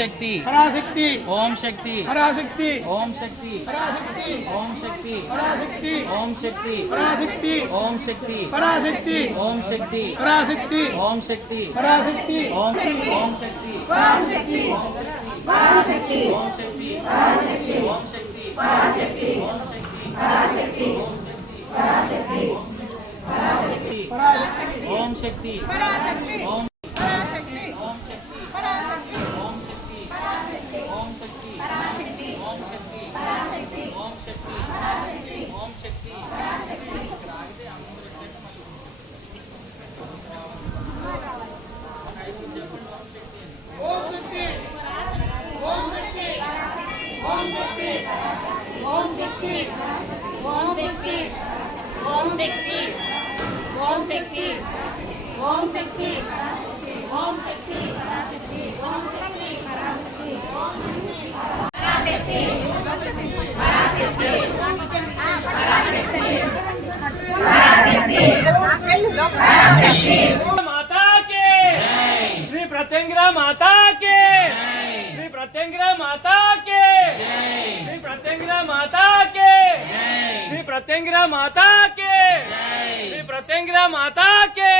शक्ति पराशक्ति ओम शक्ति पराशक्ति ओम शक्ति पराशक्ति ओम शक्ति पराशक्ति ओम शक्ति पराशक्ति ओम शक्ति पराशक्ति ओम शक्ति पराशक्ति ओम शक्ति पराशक्ति ओम शक्ति पराशक्ति पराशक्ति ओम शक्ति पराशक्ति ओम शक्ति पराशक्ति पराशक्ति पराशक्ति पराशक्ति पराशक्ति ओम शक्ति पराशक्ति ओम पराशक्ति ओम शक्ति पराशक्ति ओम शक्ति ओम शक्ति पराशक्ति ओम शक्ति पराशक्ति ओम शक्ति पराशक्ति ओम शक्ति ओम शक्ति ओम शक्ति ओम शक्ति ओम शक्ति ओम शक्ति ओम शक्ति ओम शक्ति ओम शक्ति ओम शक्ति पराशक्ति ओम शक्ति पराशक्ति पराशक्ति पराशक्ति पराशक्ति माता के श्री प्रत्यंगिरा माता के श्री प्रत्यंगिरा माता के श्री प्रत्यंगिरा माता के श्री प्रत्यंगिरा माता के श्री प्रत्यंगिरा माता के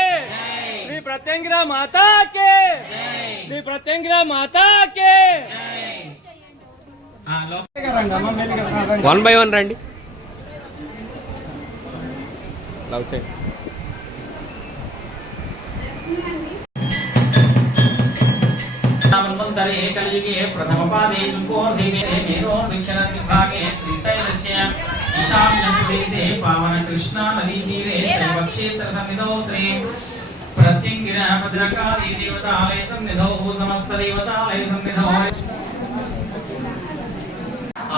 श्री प्रत्यंगिरा माता के श्री प्रत्यंगिरा माता के वन बाय वन రండి లవ్ సైడ్ मन्वन्तरे कलियुगे प्रथमपादे चुम्कोर्धिवे मेरोर्दक्षिणदिग्भागे श्रीशैलस्य ईशान्यप्रदेशे पावनकृष्णा नदीतीरे शैवक्षेत्रसन्निधौ श्री प्रत्यङ्गिरा भद्रकाली देवतालय सन्निधौ समस्तदेवतालय सन्निधौ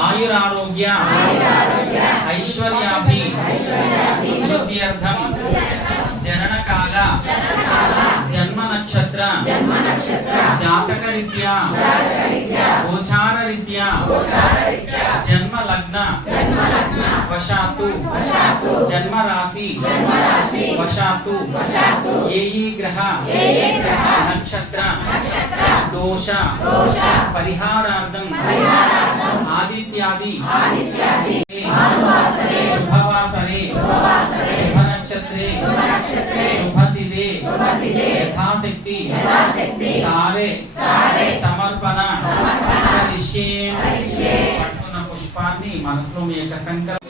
आयुरारोग्य ऐश्वर्याभि वृद्ध्यर्थं जननकाल जन्म नक्षत्र जातक रीत्या गोचार रीत्या जन्म लग्न वशातु जन्म राशि वशातु ये ग्रह नक्षत्र दोष परिहारार्थं आदित्यादि शुभवासरे शुभ नक्षत्रे शुभ तिथे यथाशक्ति सारे समर्पण करिष्ये పట్టుకున్న పుష్పాన్ని మనసులో మీ యొక్క సంకల్పం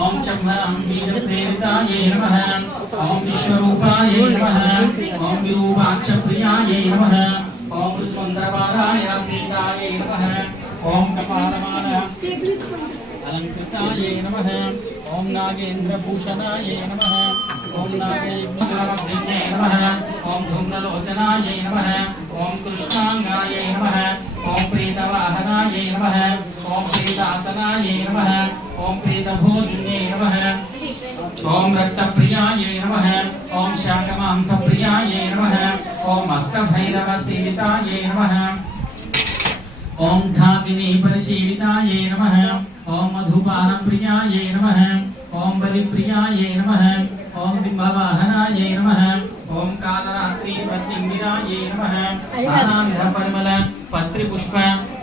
ओम चम्भरं बीजप्रेरितायै नमः ओम विश्वरूपायै नमः ओम विरूपाक्षप्रियायै नमः ओम सुन्दरबालाय प्रीतायै नमः ओम कपालमान अलंकृतायै नमः ओम नागेन्द्रभूषणायै नमः ओम नागेन्द्रभूषणायै नमः ओम धूम्रलोचनायै नमः ओम कृष्णांगायै नमः ओम प्रीतवाहनायै नमः ओम प्रीतासनायै नमः ओम प्रीतभोजिन्यै नमः ओम रक्तप्रियायै नमः ओम शाकमांसप्रियायै नमः ओम अष्टभैरवसेवितायै नमः ओम ढाकिनी परिशीलितायै नमः ओम मधुपानप्रियायै नमः ओम बलिप्रियायै नमः ओम सिंहवाहनायै नमः ओम कालरात्रि प्रत्यंगिरायै नमः नानाविध परिमल पत्रिपुष्प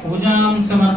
पूजां समर्पयामि।